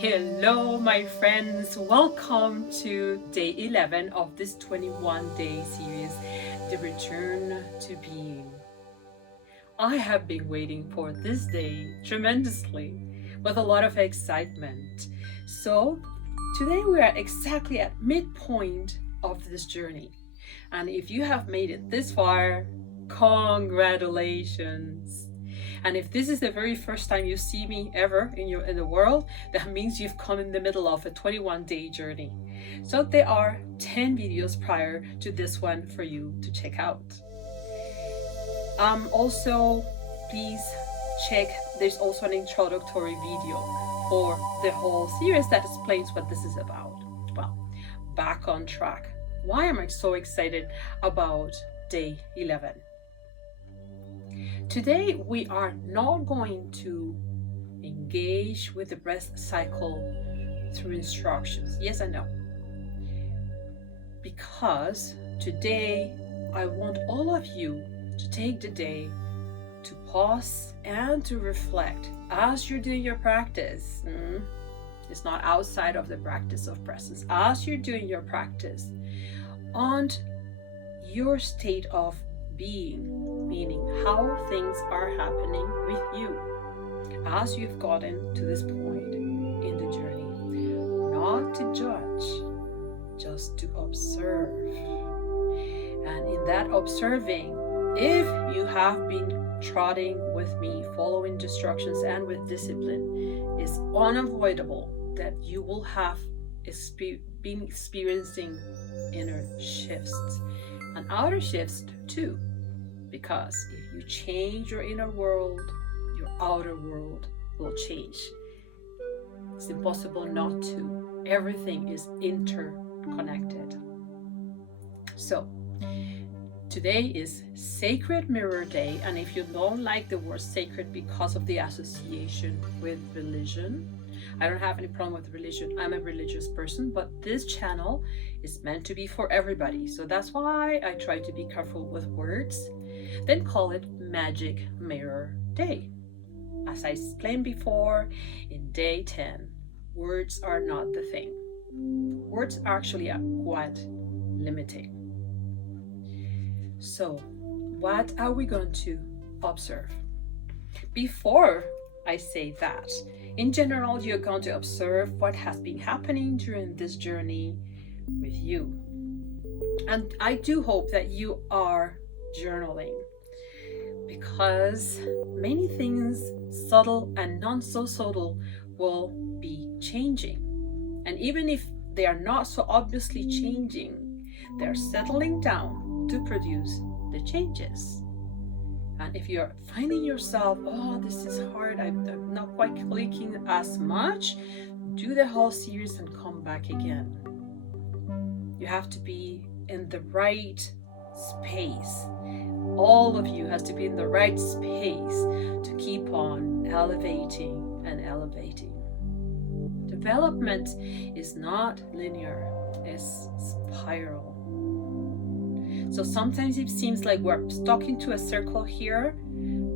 Hello, my friends. Welcome to day 11 of this 21-day series, The Return to Being. I have been waiting for this day tremendously with a lot of excitement. So today we are exactly at midpoint of this journey. And if you have made it this far, congratulations. And if this is the very first time you see me ever in the world, that means you've come in the middle of a 21-day journey. So there are 10 videos prior to this one for you to check out. Also, please check, there's also an introductory video for the whole series that explains what this is about. Well, back on track. Why am I so excited about day 11? Today, we are not going to engage with the breath cycle through instructions. Yes, I know. Because today, I want all of you to take the day to pause and to reflect as you're doing your practice. It's not outside of the practice of presence. As you're doing your practice on your state of being, meaning how things are happening with you as you've gotten to this point in the journey. Not to judge, just to observe. And in that observing, if you have been trotting with me, following instructions and with discipline, it's unavoidable that you will have been experiencing inner shifts and outer shifts too. Because if you change your inner world, your outer world will change. It's impossible not to. Everything is interconnected. So, today is Sacred Mirror Day, and if you don't like the word sacred because of the association with religion, I don't have any problem with religion. I'm a religious person, but this channel is meant to be for everybody. So that's why I try to be careful with words. Then call it Magic Mirror Day. As I explained before, in day 10, words are not the thing. Words actually are quite limiting. So, what are we going to observe? Before I say that, in general, you're going to observe what has been happening during this journey with you. And I do hope that you are journaling, because many things, subtle and not so subtle, will be changing. And even if they are not so obviously changing, they're settling down to produce the changes. And if you're finding yourself, oh, this is hard, I'm not quite clicking as much, do the whole series and come back again. You have to be in the right space. All of you has to be in the right space to keep on elevating and elevating. Development is not linear, it's spiral. So sometimes it seems like we're stuck into a circle here,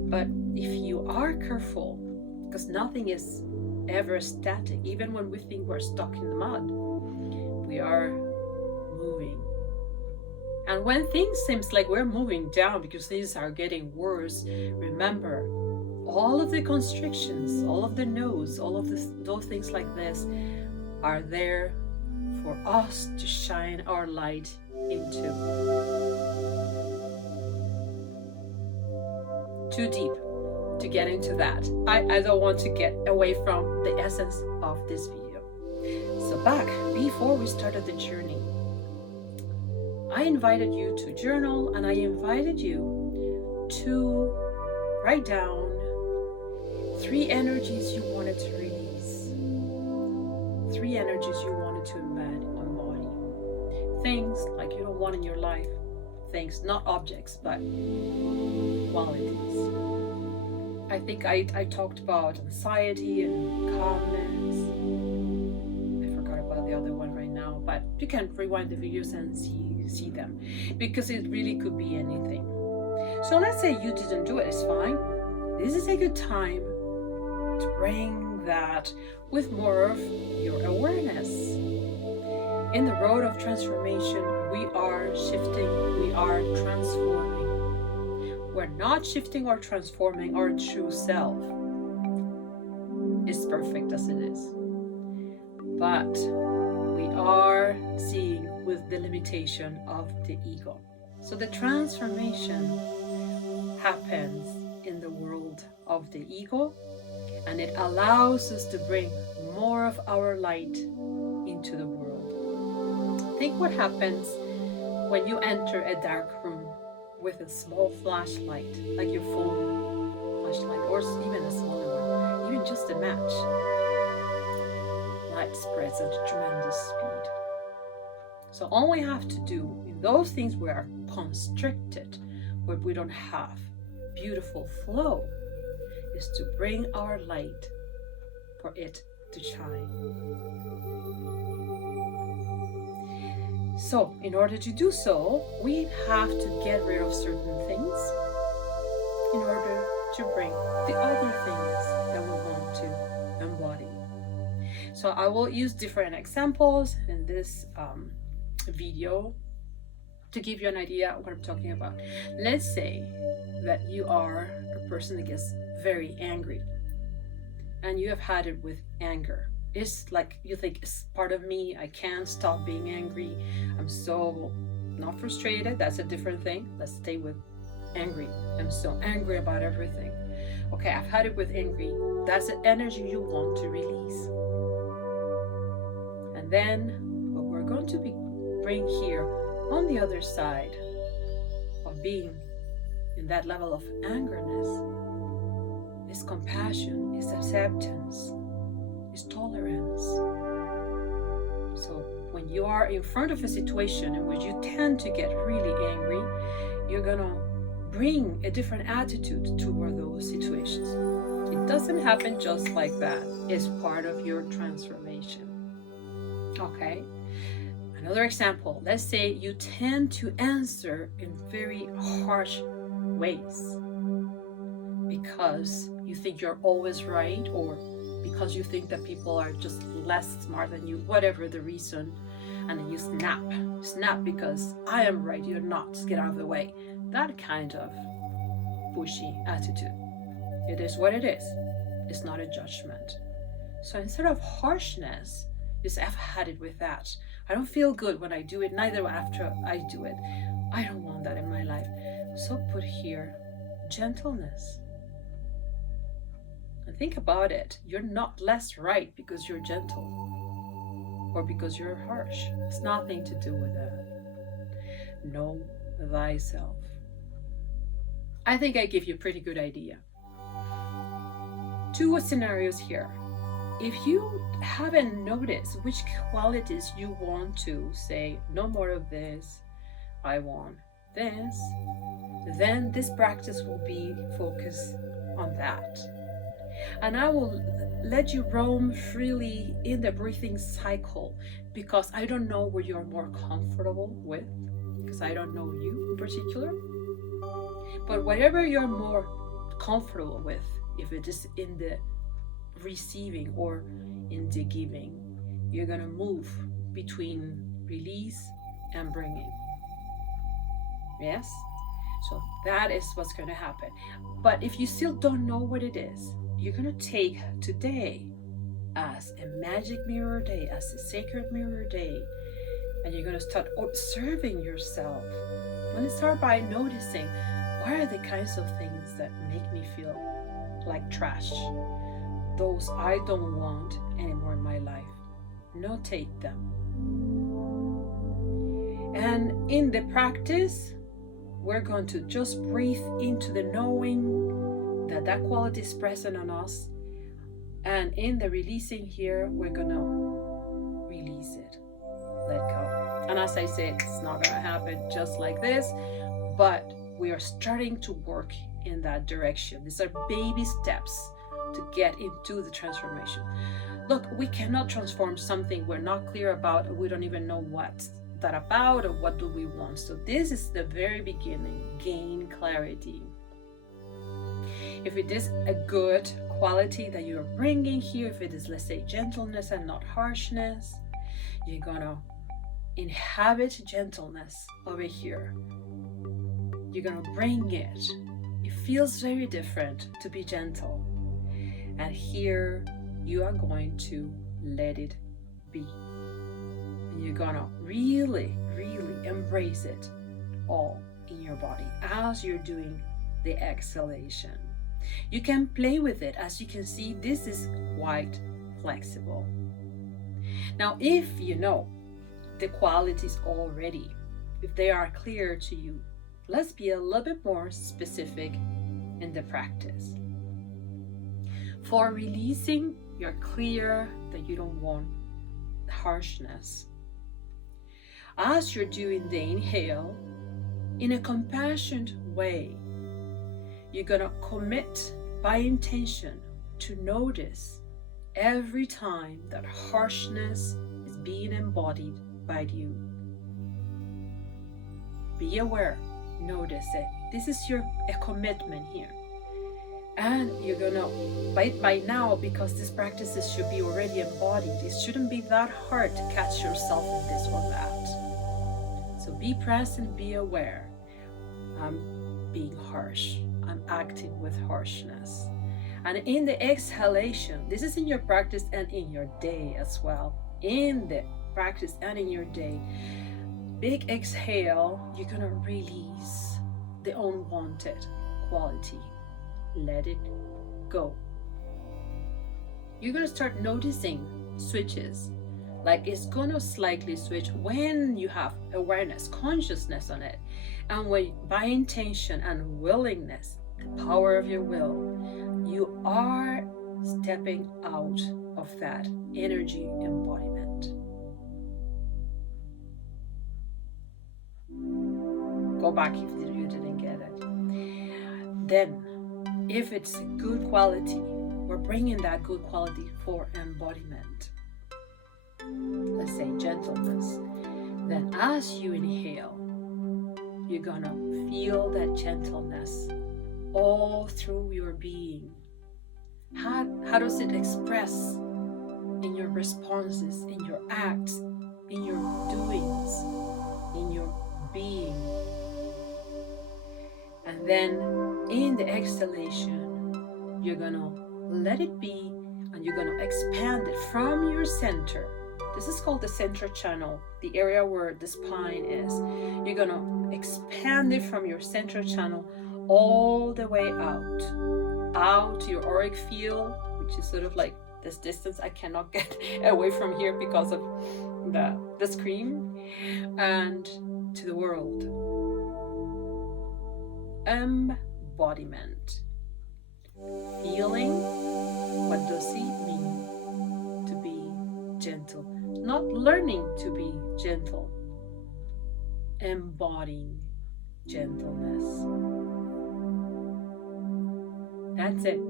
but if you are careful, because nothing is ever static, even when we think we're stuck in the mud, we are moving. And when things seems like we're moving down because things are getting worse, remember, all of the constrictions, all of the no's, all of those things like this are there for us to shine our light into. Too deep to get into that. I don't want to get away from the essence of this video. So back before we started the journey, I invited you to journal, and I invited you to write down 3 energies you wanted to release, 3 energies you wanted to embed on body. Things like you don't want in your life. Things, not objects, but qualities. I think I talked about anxiety and calmness. I forgot about the other one right now, but you can rewind the videos and see them, because it really could be anything. So let's say you didn't do it, it's fine. This is a good time to bring that with more of your awareness. In the road of transformation, we are shifting, we are transforming. We're not shifting or transforming our true self. It's perfect as it is. But we are seeing with the limitation of the ego. So the transformation happens in the world of the ego, and it allows us to bring more of our light into the world. Think what happens when you enter a dark room with a small flashlight, like your phone flashlight, or even a smaller one, even just a match. Light spreads at a tremendous speed. So all we have to do in those things we are constricted, where we don't have beautiful flow, is to bring our light for it to shine. So in order to do so, we have to get rid of certain things in order to bring the other things that we want to embody. So I will use different examples in this video to give you an idea of what I'm talking about. Let's say that you are a person that gets very angry, and you have had it with anger. It's like you think it's part of me, I can't stop being angry, I'm so not frustrated, that's a different thing. Let's stay with angry. I'm so angry about everything. Okay, I've had it with angry. That's the energy you want to release. And then what we're going to bring here on the other side of being in that level of angerness is compassion, is acceptance, is tolerance. So when you are in front of a situation in which you tend to get really angry, you're gonna bring a different attitude toward those situations. It doesn't happen just like that. It's part of your transformation. Okay? Another example, let's say you tend to answer in very harsh ways because you think you're always right, or because you think that people are just less smart than you, whatever the reason, and then you snap because I am right, you're not, get out of the way. That kind of pushy attitude. It is what it is. It's not a judgment. So instead of harshness, you say, I've had it with that. I don't feel good when I do it, neither after I do it. I don't want that in my life. So put here gentleness. And think about it. You're not less right because you're gentle or because you're harsh. It's nothing to do with that. Know thyself. I think I give you a pretty good idea. Two scenarios here. If you haven't noticed which qualities you want to say, no more of this, I want this, then this practice will be focused on that. And I will let you roam freely in the breathing cycle, because I don't know what you're more comfortable with, because I don't know you in particular. But whatever you're more comfortable with, if it is in the receiving or in the giving, you're gonna move between release and bringing. Yes? So that is what's gonna happen. But if you still don't know what it is, you're gonna take today as a magic mirror day, as a sacred mirror day, and you're gonna start observing yourself. I'm gonna start by noticing, what are the kinds of things that make me feel like trash? Those I don't want anymore in my life. Notate them. And in the practice, we're going to just breathe into the knowing that that quality is present on us. And in the releasing here, we're going to release it. Let go. And as I said, it's not going to happen just like this, but we are starting to work in that direction. These are baby steps to get into the transformation. Look, we cannot transform something we're not clear about, or we don't even know what's that about, or what do we want. So this is the very beginning. Gain clarity. If it is a good quality that you're bringing here, if it is, let's say, gentleness and not harshness, you're gonna inhabit gentleness over here. You're gonna bring it. It feels very different to be gentle. And here you are going to let it be. And you're gonna really, really embrace it all in your body as you're doing the exhalation. You can play with it. As you can see, this is quite flexible. Now, if you know the qualities already, if they are clear to you, let's be a little bit more specific in the practice. For releasing, you're clear that you don't want harshness. As you're doing the inhale, in a compassionate way, you're gonna commit by intention to notice every time that harshness is being embodied by you. Be aware, notice it. This is a commitment here. And you're gonna, by now, because these practices should be already embodied, it shouldn't be that hard to catch yourself in this or that. So be present, be aware. I'm being harsh. I'm acting with harshness. And in the exhalation, this is in your practice and in your day as well. In the practice and in your day, big exhale, you're gonna release the unwanted quality. Let it go. You're gonna start noticing switches. Like it's gonna slightly switch when you have awareness, consciousness on it. And when by intention and willingness, the power of your will, you are stepping out of that energy embodiment. Go back if you didn't get it. Then, if it's a good quality, we're bringing that good quality for embodiment. Let's say gentleness. Then as you inhale, you're gonna feel that gentleness all through your being. How does it express in your responses, in your acts, in your doings, in your being? And then in the exhalation, you're gonna let it be, and you're gonna expand it from your center. This is called the center channel, the area where the spine is. You're gonna expand it from your center channel all the way out to your auric field, which is sort of like this distance. I cannot get away from here because of the screen, and to the world. Embodiment. Feeling, what does it mean to be gentle? Not learning to be gentle, embodying gentleness. That's it.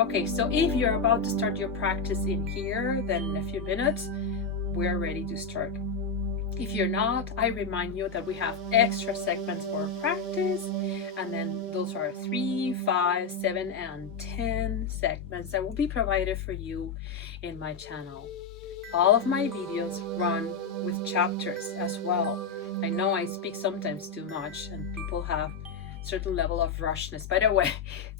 Okay, so if you're about to start your practice in here, then in a few minutes, we're ready to start. If you're not, I remind you that we have extra segments for practice, and then those are 3, 5, 7, and 10 segments that will be provided for you in my channel. All of my videos run with chapters as well. I know I speak sometimes too much and people have certain level of rushness. By the way,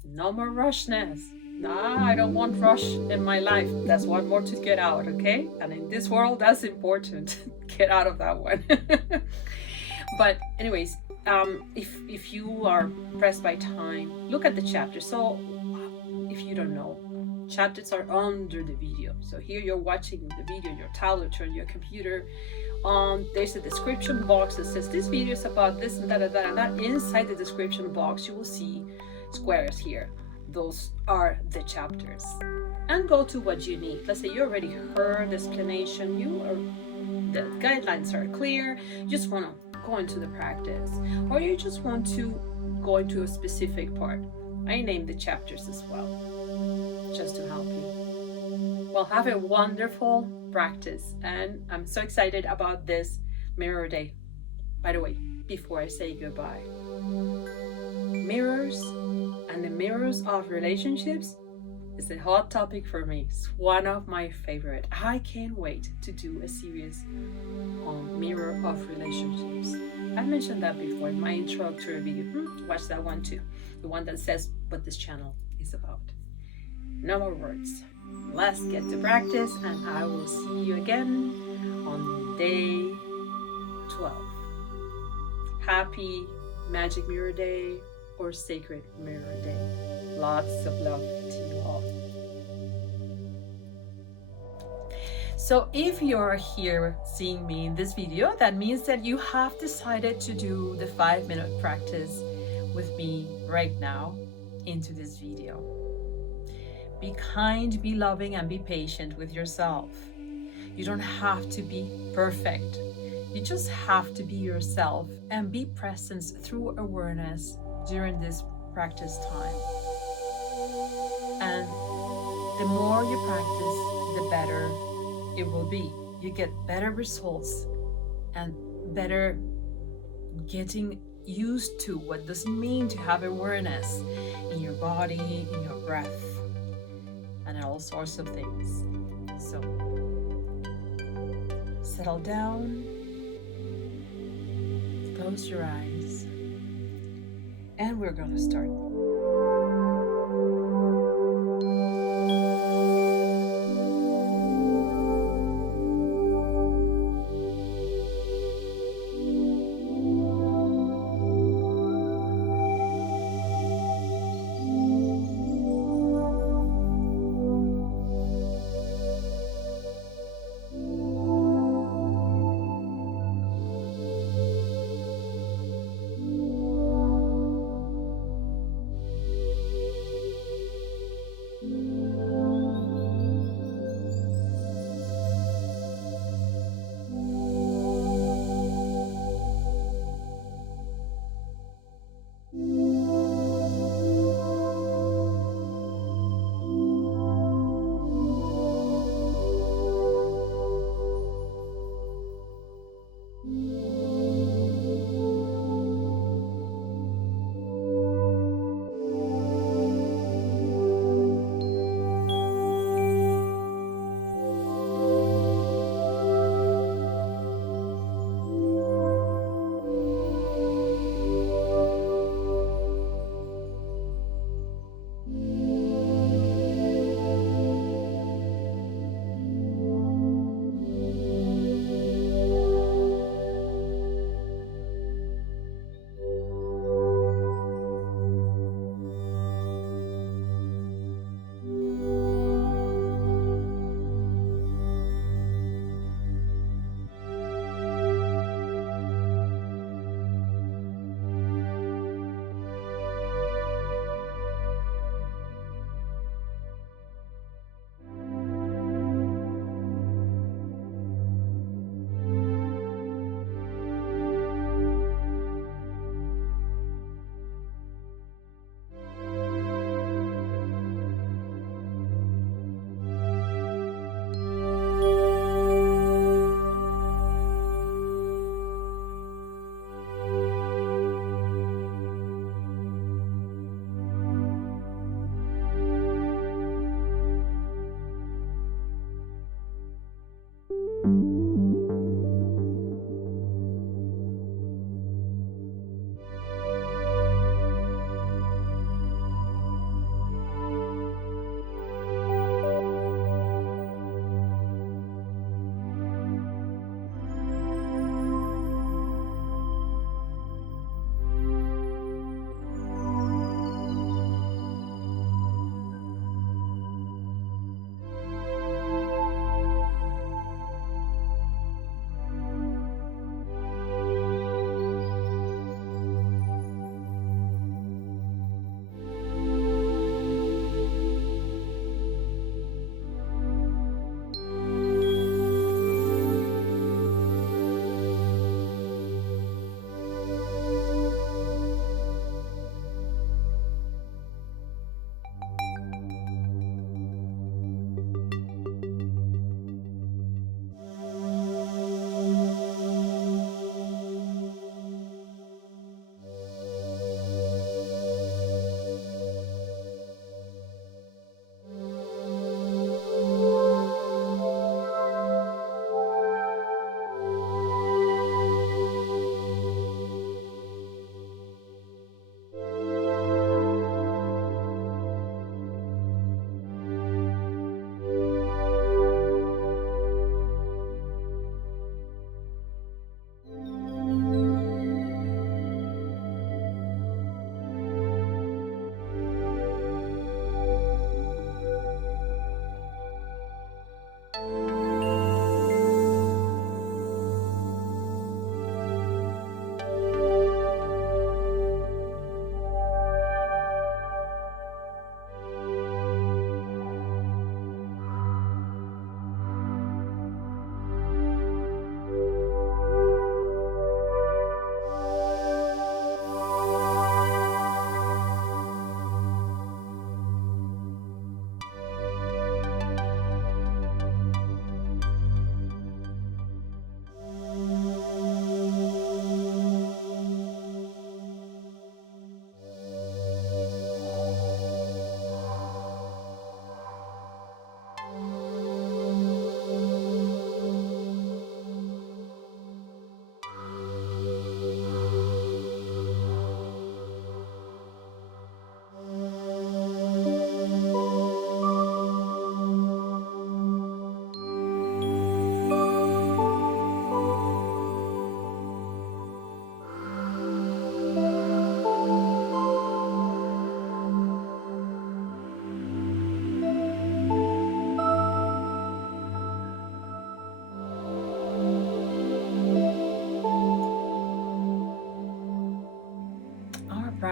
no more rushness. Nah, I don't want rush in my life. That's one more to get out, okay? And in this world, that's important. Get out of that one. But anyways, if you are pressed by time, look at the chapter. So if you don't know, chapters are under the video. So here you're watching the video, your tablet or your computer. There's a description box that says this video is about this and that and that and that. Inside the description box, you will see squares here. Those are the chapters. And go to what you need. Let's say you already heard the explanation. The guidelines are clear. You just want to go into the practice, or you just want to go into a specific part. I named the chapters as well, just to help you. Well, have a wonderful practice, and I'm so excited about this mirror day. By the way, before I say goodbye, mirrors and the mirrors of relationships It's a hot topic for me. It's one of my favorite. I can't wait to do a series on mirror of relationships. I mentioned that before in my introductory video. Watch that one too. The one that says what this channel is about. No more words. Let's get to practice, and I will see you again on day 12. Happy Magic Mirror Day or Sacred Mirror Day. Lots of love to you all. So if you're here seeing me in this video, that means that you have decided to do the 5-minute practice with me right now into this video. Be kind, be loving, and be patient with yourself. You don't have to be perfect. You just have to be yourself and be present through awareness during this practice time. And the more you practice, the better it will be. You get better results and better getting used to what does it mean to have awareness in your body, in your breath, and all sorts of things. So settle down, close your eyes, and we're gonna start.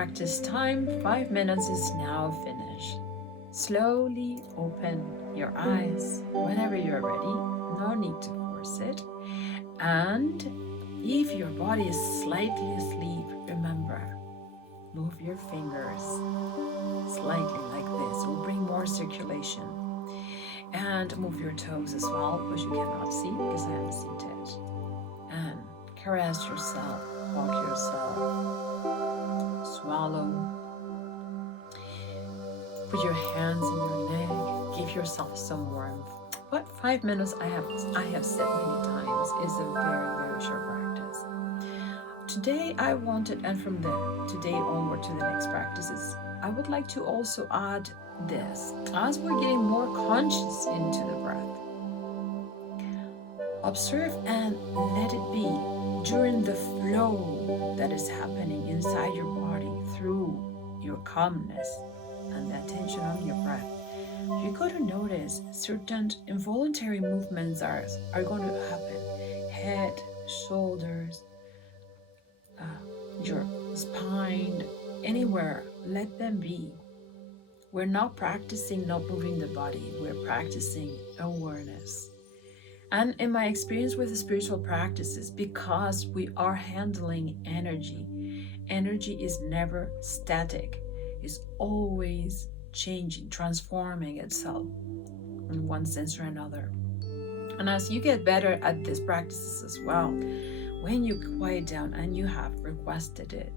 practice time, 5 minutes, is now finished. Slowly open your eyes whenever you're ready. No need to force it. And if your body is slightly asleep, remember, move your fingers slightly like this. It will bring more circulation. And move your toes as well, which you cannot see because I am seated. And caress yourself, walk yourself, swallow. Put your hands in your neck, give yourself some warmth. But 5 minutes, I have said many times, is a very, very short practice. Today I wanted, and from today onward to the next practices, I would like to also add this. As we're getting more conscious into the breath, observe and let it be during the flow that is happening inside your body through your calmness and the attention on your breath. You're going to notice certain involuntary movements are going to happen. Head, shoulders, your spine, anywhere, let them be. We're not practicing not moving the body, we're practicing awareness. And in my experience with the spiritual practices, because we are handling energy, energy is never static, it's always changing, transforming itself in one sense or another. And as you get better at these practices as well, when you quiet down and you have requested it,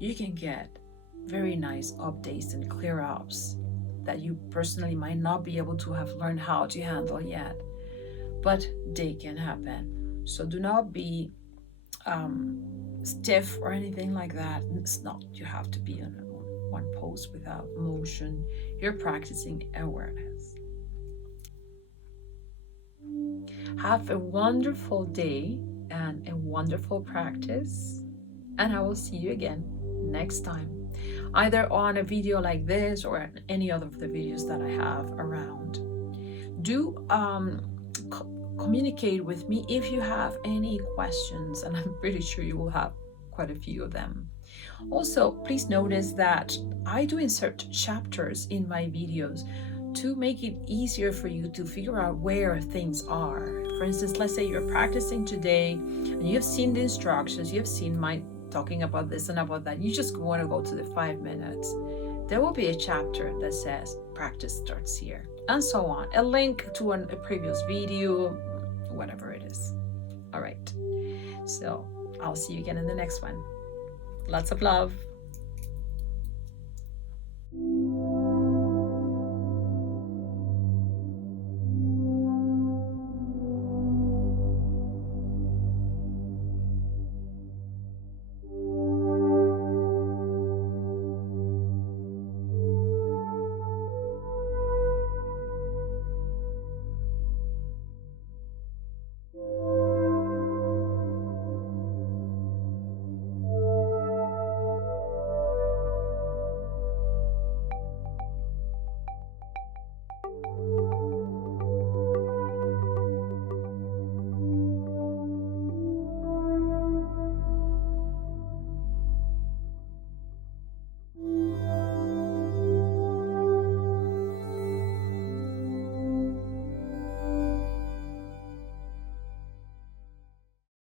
you can get very nice updates and clear ups that you personally might not be able to have learned how to handle yet, but they can happen. So do not be stiff or anything like that. It's not, you have to be in one pose without motion. You're practicing awareness. Have a wonderful day and a wonderful practice, and I will see you again next time, either on a video like this or any other of the videos that I have around. Do communicate with me if you have any questions, and I'm pretty sure you will have quite a few of them. Also, please notice that I do insert chapters in my videos to make it easier for you to figure out where things are. For instance, let's say you're practicing today and you've seen the instructions, you've seen my talking about this and about that, you just want to go to the 5 minutes. There will be a chapter that says practice starts here, and so on. A link to a previous video, whatever it is. All right. So I'll see you again in the next one. Lots of love.